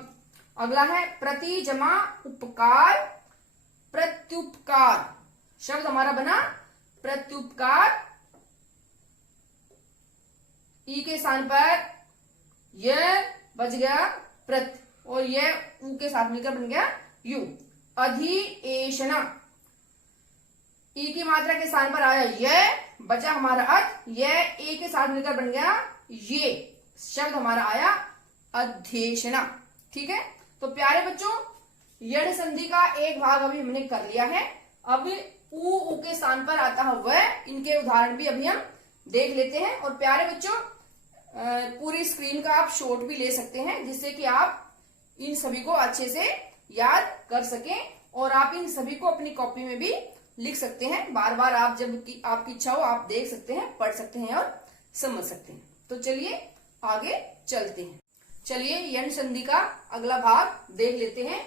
अगला है प्रति जमा उपकार प्रत्युपकार। शब्द हमारा बना प्रत्युपकार। ई के स्थान पर यह बच गया प्रत, और यह ऊ के साथ मिलकर बन गया यू। अधिएषणा, ई की मात्रा के स्थान पर आया यह, बचा हमारा अत, यह ए के साथ मिलकर बन गया ये, शब्द हमारा आया अध्येषणा। ठीक है, तो प्यारे बच्चों यण संधि का एक भाग अभी हमने कर लिया है। अब ऊ के स्थान पर आता है वह, इनके उदाहरण भी अभी हम देख लेते हैं। और प्यारे बच्चों पूरी स्क्रीन का आप शॉट भी ले सकते हैं, जिससे कि आप इन सभी को अच्छे से याद कर सकें, और आप इन सभी को अपनी कॉपी में भी लिख सकते हैं। बार बार आप जब आपकी इच्छा हो आप देख सकते हैं, पढ़ सकते हैं और समझ सकते हैं। तो चलिए आगे चलते हैं। चलिए यण संधि का अगला भाग देख लेते हैं।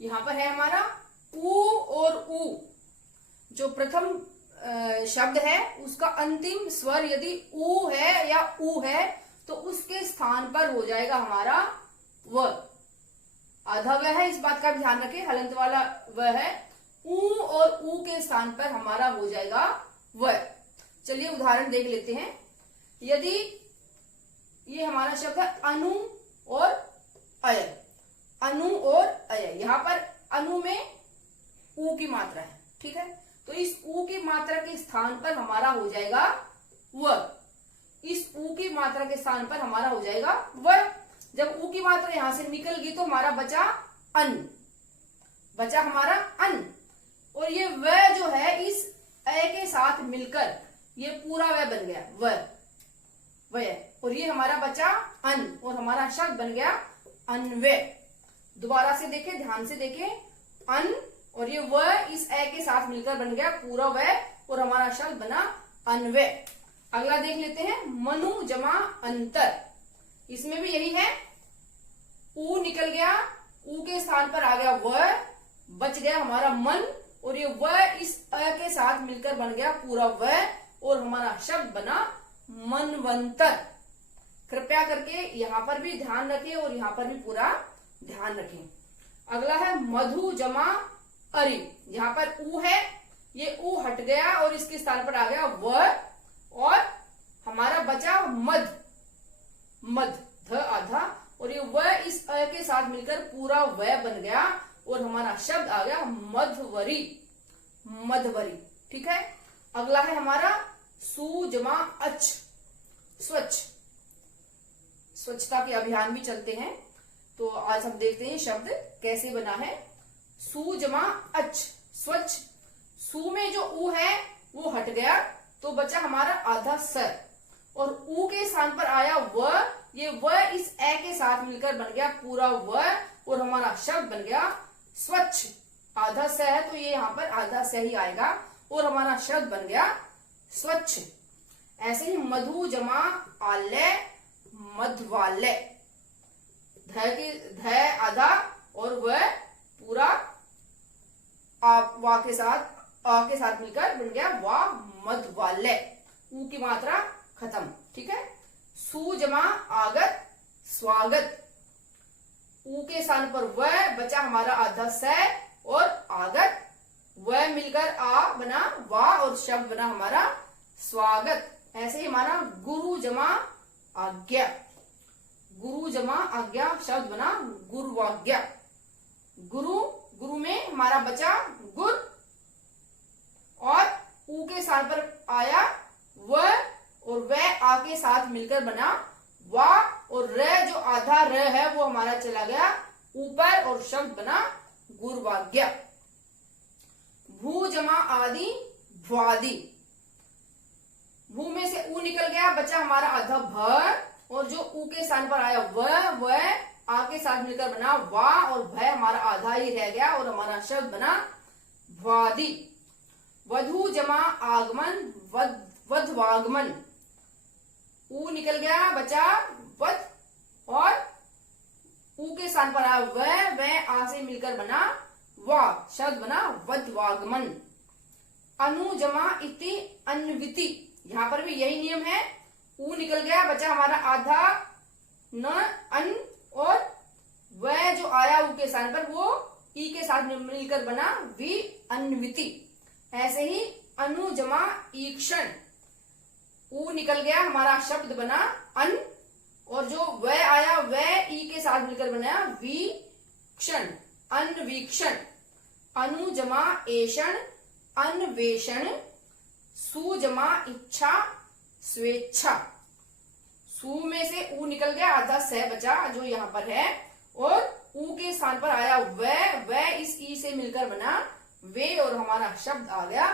यहाँ पर है हमारा ऊ और ऊ। जो प्रथम शब्द है उसका अंतिम स्वर यदि ऊ है या ऊ है तो उसके स्थान पर हो जाएगा हमारा व। आधा व है, इस बात का भी ध्यान रखें, हलंत वाला व है। ऊ और ऊ के स्थान पर हमारा हो जाएगा व। चलिए उदाहरण देख लेते हैं। यदि ये हमारा शब्द है अनु और अय, अनु और अय, यहाँ पर अनु में ऊ की मात्रा है। ठीक है, तो इस ऊ की मात्रा के स्थान पर हमारा हो जाएगा व। इस ऊ की मात्रा के स्थान पर हमारा हो जाएगा व। जब ऊ की मात्रा यहां से निकल गई तो हमारा बचा अन, बचा हमारा अन, और ये व जो है इस अ के साथ मिलकर ये पूरा व बन गया व, और ये हमारा बचा अन, और हमारा शब्द बन गया अन्वय। दोबारा से देखें, ध्यान से देखें, अन और ये व इस ए के साथ मिलकर बन गया पूरा व, और हमारा शब्द बना अन्वय। अगला देख लेते हैं मनु जमा अंतर। इसमें भी यही है, ऊ निकल गया, ऊ के स्थान पर आ गया व, बच गया हमारा मन, और ये व इस अ के साथ मिलकर बन गया पूरा व, और हमारा शब्द बना मनवंतर। कृपया करके यहाँ पर भी ध्यान रखें और यहाँ पर भी पूरा ध्यान रखें। अगला है मधु जमा अरि। यहाँ पर ऊ है, ये ऊ हट गया और इसके स्थान पर आ गया व, और हमारा बचा मध, मध ध आधा, और ये व इस अ के साथ मिलकर पूरा व बन गया, और हमारा शब्द आ गया मधवरी, मधवरी। ठीक है, अगला है हमारा सु जमा अच, स्वच्छ। स्वच्छता के अभियान भी चलते हैं, तो आज हम देखते हैं शब्द कैसे बना है। सु जमा अच, स्वच्छ। सु में जो ऊ है वो हट गया तो बचा हमारा आधा सर, और ऊ के स्थान पर आया व, ये व इस ए के साथ मिलकर बन गया पूरा व, और हमारा शब्द बन गया स्वच्छ। आधा स है तो ये यहाँ पर आधा स ही आएगा, और हमारा शब्द बन गया स्वच्छ। ऐसे ही मधु जमा आलय, मधवालय। ध आधा और व पूरा वा के साथ आ के साथ मिलकर बन गया वा मध वाले, ऊ की मात्रा खत्म। ठीक है। सु जमा आगत स्वागत, ऊ के स्थान पर व बचा हमारा आधा स और आगत, व मिलकर आ बना वा और शब्द बना हमारा स्वागत। ऐसे ही हमारा गुरु जमा आज्ञा, गुरु जमा आज्ञा शब्द बना गुरुवाज्ञा। गुरु में हमारा बचा गुर और ऊ के स्थान पर आया व और व आ के साथ मिलकर बना वा और र जो आधा र है वो हमारा चला गया ऊपर और शब्द बना गुरुवाज्ञा। भू जमा आदि भ्वादि, भू में से ऊ निकल गया, बचा हमारा आधा भ और जो ऊ के स्थान पर आया व आ के साथ मिलकर बना वा और भ हमारा आधा ही रह गया और हमारा शब्द बना भ्वादि। वधु जमा आगमन वधवागमन, ऊ निकल गया, बचा वध और ऊ के स्थान पर आया व आ से मिलकर बना वा, शब्द बना वधवागमन। अनु जमा इति अन्विति, यहां पर भी यही नियम है, ऊ निकल गया, बचा हमारा आधा न अन और व जो आया ऊ के स्थान पर वो ई के साथ मिलकर बना वि अन्विति। ऐसे ही अनु जमा ईक्षण, ऊ निकल गया, हमारा शब्द बना अन और जो व आया व ई के साथ मिलकर बना वीक्षण अन्वीक्षण। अनु जमा एषण अन्वेषण, सु जमा इच्छा स्वेच्छा, सु में से ऊ निकल गया, आधा स बचा जो यहाँ पर है और ऊ के स्थान पर आया व इस ई से मिलकर बना वे और हमारा शब्द आ गया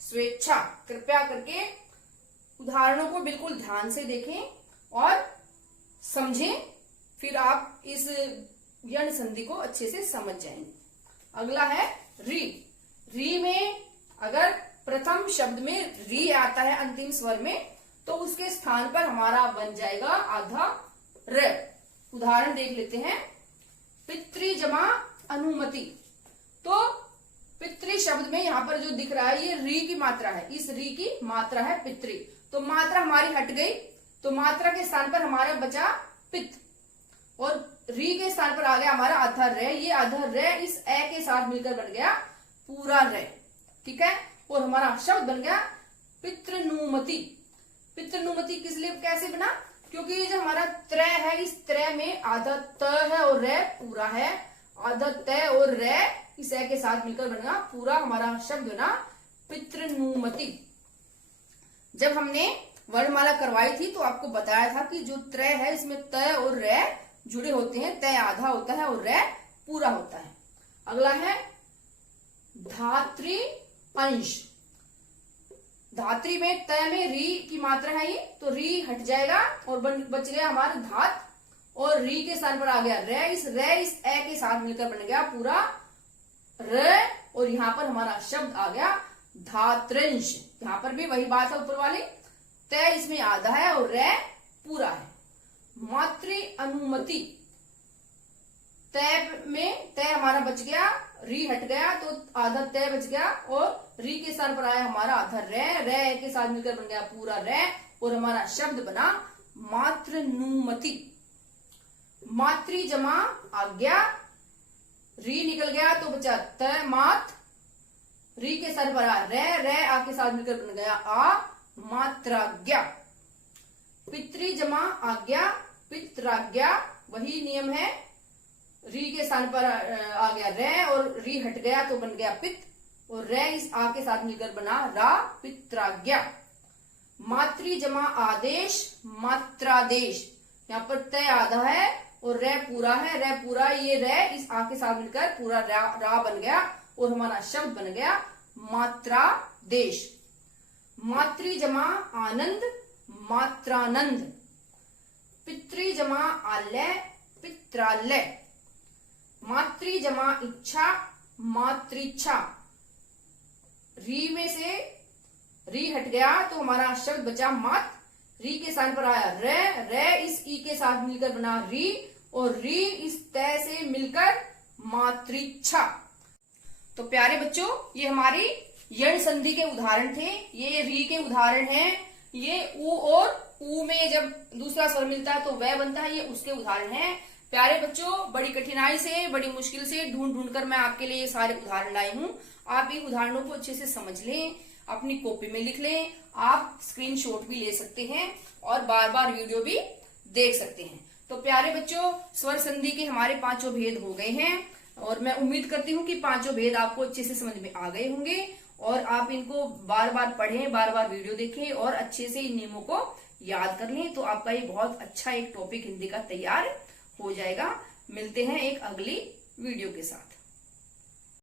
स्वेच्छा। कृपया करके उदाहरणों को बिल्कुल ध्यान से देखें और समझें, फिर आप इस यण संधि को अच्छे से समझ जाएंगे। अगला है री। री में अगर प्रथम शब्द में री आता है अंतिम स्वर में तो उसके स्थान पर हमारा बन जाएगा आधा र। उदाहरण देख लेते हैं। पितृ जमा अनुमति, तो पितृ शब्द में यहाँ पर जो दिख रहा है ये री की मात्रा है, इस री की मात्रा है पितृ, तो मात्रा हमारी हट गई, तो मात्रा के स्थान पर हमारा बचा पित और री के स्थान पर आ गया हमारा आधा र। ये आधा र इस ए के साथ मिलकर बन गया पूरा र। ठीक है। और हमारा शब्द बन गया पितृनुमति। पितृनुमति किस लिए कैसे बना, क्योंकि ये जो हमारा त्र है इस त्र में आधा त है और र पूरा है, आधा त और र इस ए के साथ मिलकर बनेगा पूरा, हमारा शब्द बना पितृनुमति। जब हमने वर्णमाला करवाई थी तो आपको बताया था कि जो त्र है इसमें त और र जुड़े होते हैं, त आधा होता है और र पूरा होता है। अगला है धात्री अंश। धात्री में त में री की मात्रा है ये, तो री हट जाएगा और बच गया हमारा धात और री के स्थान पर आ गया र। इस ए के साथ मिलकर बन गया पूरा र और यहाँ पर हमारा शब्द आ गया धात्रंश। यहाँ पर भी वही बात है ऊपर वाली, त इसमें आधा है और र पूरा है। मातृ अनुमति, त में त हमारा बच गया, री हट गया तो आधा त बच गया और री के स्थान पर आया हमारा आधा र के साथ मिलकर बन गया पूरा र और हमारा शब्द बना मातृनुमति। मातृ जमा आज्ञा, री निकल गया तो बचा त मात, री के स्थान पर आ र आ के साथ मिलकर बन गया आ मात्राज्ञा। पितृ जमा आज्ञा पित्राज्ञा, वही नियम है, री के स्थान पर आ गया र और री हट गया तो बन गया पित और र इस आ के साथ मिलकर बना रा पित्राज्ञा। मातृ जमा आदेश मात्रादेश, यहाँ पर त आधा है और र पूरा है, र पूरा ये र इस आ के साथ मिलकर पूरा रा बन गया और हमारा शब्द बन गया मात्रादेश। मातृ जमा आनंद मात्रानंद। पितृ जमा आलय पित्रालय। मातृ जमा इच्छा मातृच्छा। री में से री हट गया तो हमारा शब्द बचा मात, री के स्थान पर आया र इस ई के साथ मिलकर बना री और री इस तय से मिलकर मातृच्छा। तो प्यारे बच्चों, ये हमारी यण संधि के उदाहरण थे। ये री के उदाहरण हैं। ये उ और उ में जब दूसरा स्वर मिलता है तो वह बनता है, ये उसके उदाहरण हैं। प्यारे बच्चों, बड़ी कठिनाई से, बड़ी मुश्किल से ढूंढ कर मैं आपके लिए ये सारे उदाहरण लाई हूं। आप इन उदाहरणों को अच्छे से समझ लें, अपनी कॉपी में लिख लें। आप स्क्रीनशॉट भी ले सकते हैं और बार बार वीडियो भी देख सकते हैं। तो प्यारे बच्चों, स्वर संधि के हमारे 5 भेद हो गए हैं और मैं उम्मीद करती हूँ कि 5 भेद आपको अच्छे से समझ में आ गए होंगे और आप इनको बार बार पढ़ें, बार बार वीडियो देखें और अच्छे से इन नियमों को याद कर लें। तो आपका ये बहुत अच्छा एक टॉपिक हिंदी का तैयार हो जाएगा। मिलते हैं एक अगली वीडियो के साथ।